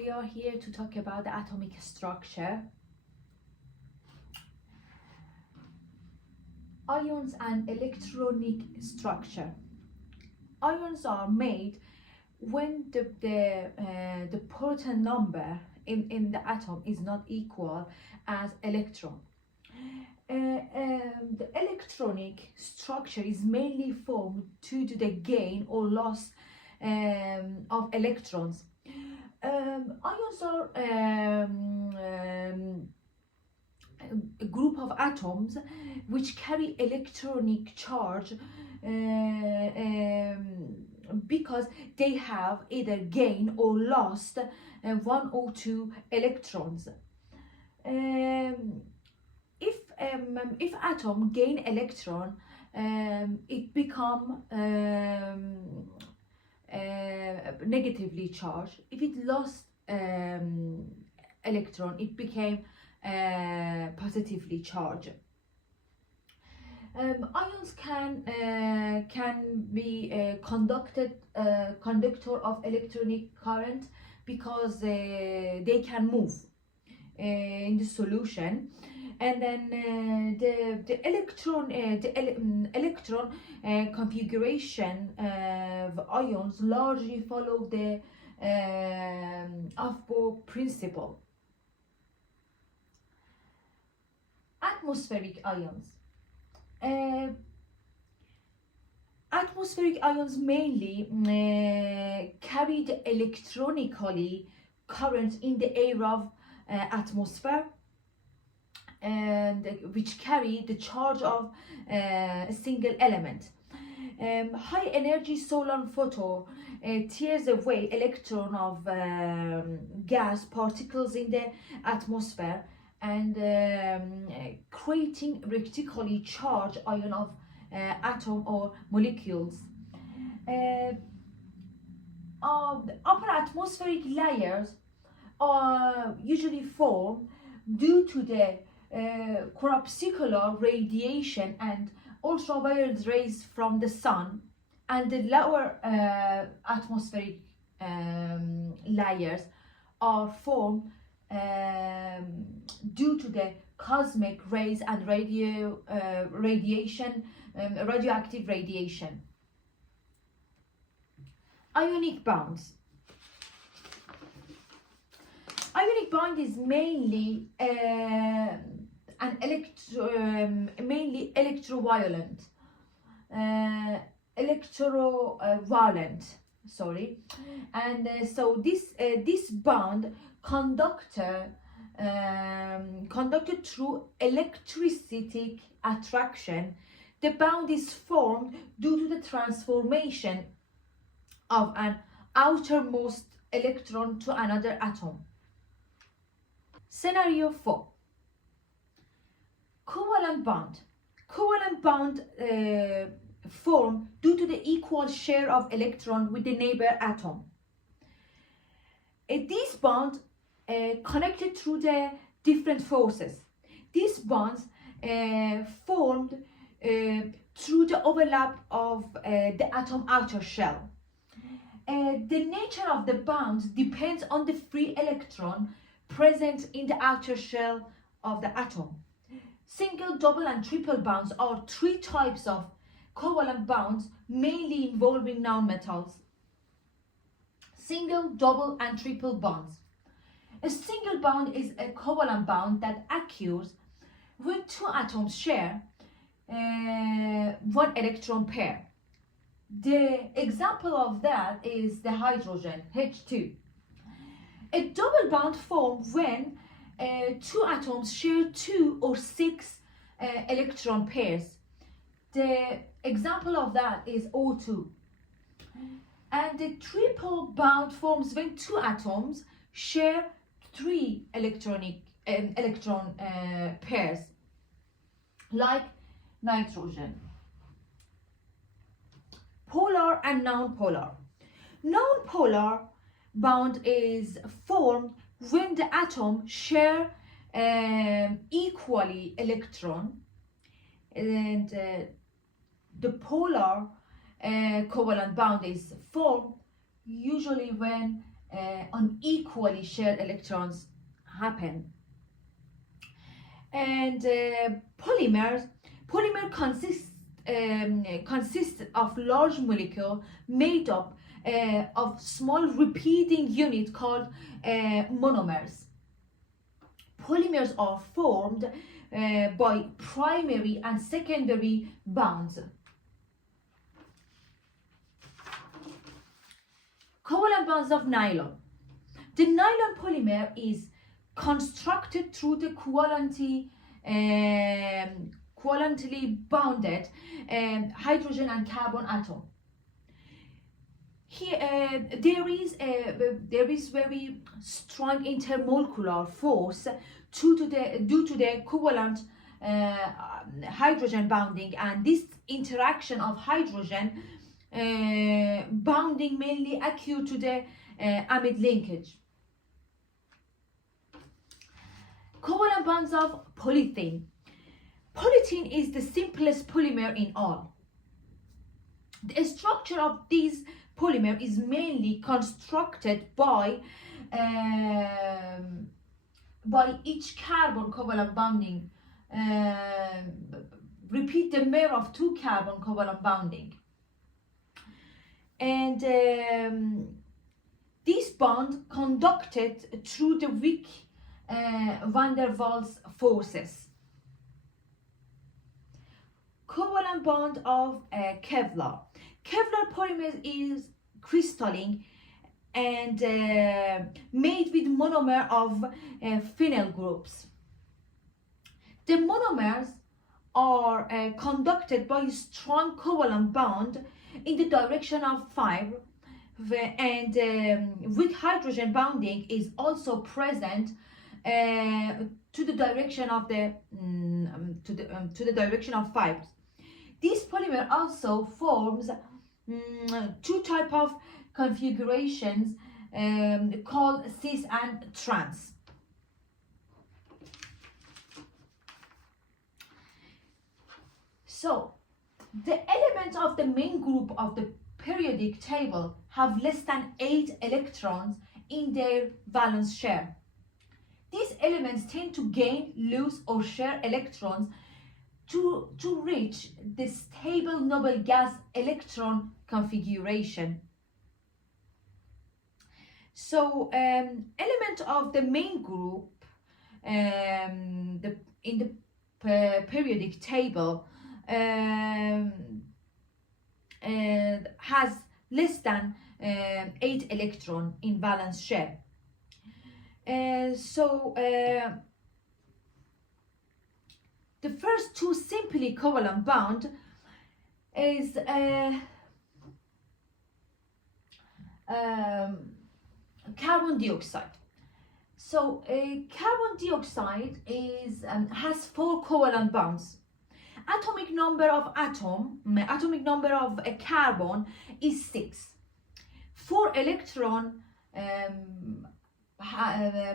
we are here to talk about the atomic structure. Ions and electronic structure. Ions are made when the proton number in the atom is not equal as electron. The electronic structure is mainly formed due to the gain or loss of electrons. Ions are a group of atoms which carry electronic charge because they have either gained or lost one or two electrons. If atom gain electron, it become negatively charged. If it lost electron, it became positively charged. Ions can be conductor of electronic current because they can move in the solution, and then the electron configuration of ions largely follow the Aufbau principle. Atmospheric ions. Atmospheric ions mainly carry the electronically current in the air of atmosphere, and which carry the charge of a single element. High energy solar photon tears away electron of gas particles in the atmosphere and creating electrically charged ion of atom or molecules. The upper atmospheric layers are usually formed due to the corpuscular radiation and ultraviolet rays from the sun, and the lower atmospheric layers are formed due to the cosmic rays and radioactive radiation. Ionic bonds. Ionic bond is mainly mainly electroviolent. And so this bond conducted through electrostatic attraction. The bond is formed due to the transformation of an outermost electron to another atom. Scenario 4. Covalent bond. Covalent bond formed due to the equal share of electron with the neighbor atom. These bonds connected through the different forces. These bonds formed through the overlap of the atom outer shell. The nature of the bonds depends on the free electron present in the outer shell of the atom. Single, double, and triple bonds are three types of covalent bonds, mainly involving nonmetals. Single, double, and triple bonds. A single bond is a covalent bond that occurs when two atoms share one electron pair. The example of that is the hydrogen, H2. A double bond forms when two atoms share 2 or 6 electron pairs. The example of that is O2. And the triple bond forms when two atoms share 3 electron pairs, like nitrogen. Polar and non-polar. Non-polar bond is formed when the atom share equally electron, and the polar covalent bond is formed usually when unequally shared electrons happen. And polymer consists of large molecule made up of small repeating units called monomers. Polymers are formed by primary and secondary bonds. Covalent bonds of nylon. The nylon polymer is constructed through the covalently bonded hydrogen and carbon atom. Here, there is very strong intermolecular force due to the covalent hydrogen bonding, and this interaction of hydrogen bonding mainly occur to the amide linkage. Covalent bonds of polythene. Polythene is the simplest polymer in all. The structure of these polymer is mainly constructed by each carbon covalent bonding. Repeat the pair of two carbon covalent bonding. And this bond conducted through the weak van der Waals forces. Covalent bond of Kevlar. Kevlar polymer is crystalline and made with monomer of phenyl groups. The monomers are conducted by a strong covalent bond in the direction of 5, and with hydrogen bonding is also present to the direction of the direction of 5. This polymer also forms two types of configurations called cis and trans. So, the elements of the main group of the periodic table have less than 8 electrons in their valence share. These elements tend to gain, lose, or share electrons to reach the stable noble gas electron configuration. So, element of the main group in the periodic table has less than 8 electron in valence share. The first two simply covalent bond is carbon dioxide. So carbon dioxide is has 4 covalent bonds. Atomic number of carbon is 6. 4 electron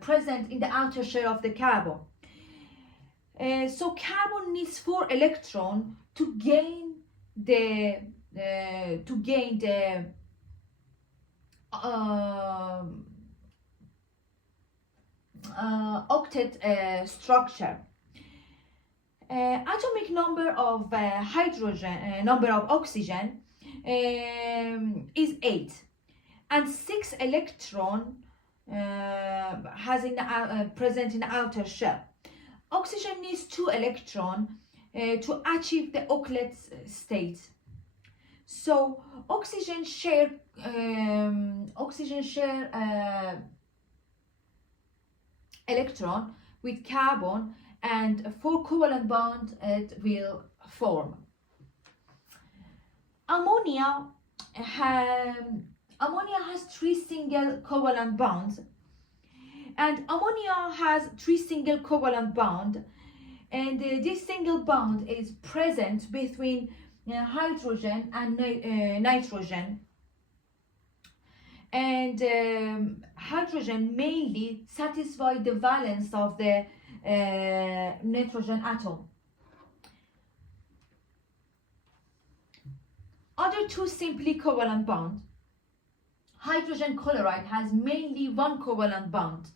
present in the outer shell of the carbon. So carbon needs 4 electrons to gain the octet structure. Atomic number of oxygen is 8, and 6 electron has present in the outer shell. Oxygen needs 2 electrons to achieve the octet state. So oxygen share electron with carbon, and 4 covalent bond it will form. Ammonia has 3 single covalent bonds, and ammonia has 3 single covalent bond, and this single bond is present between hydrogen and nitrogen, and hydrogen mainly satisfies the valence of the nitrogen atom. Other 2 simply covalent bonds hydrogen chloride has mainly one covalent bond.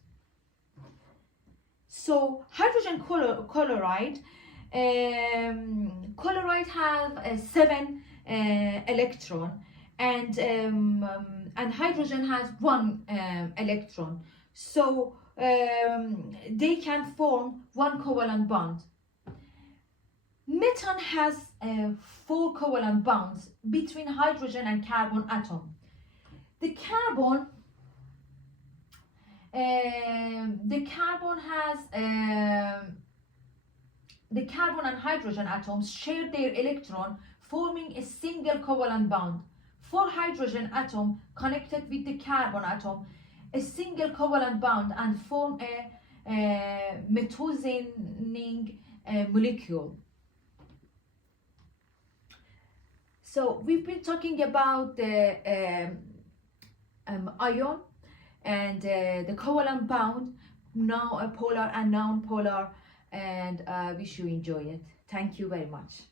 So hydrogen chloride have 7 electron, and hydrogen has 1 electron. So they can form one covalent bond. Methane has 4 covalent bonds between hydrogen and carbon atom. The carbon and hydrogen atoms share their electron, forming a single covalent bond. For hydrogen atom connected with the carbon atom, a single covalent bond and form a methionine molecule. So we've been talking about the ion and the covalent bond, now a polar and non-polar, and wish you enjoy it. Thank you very much.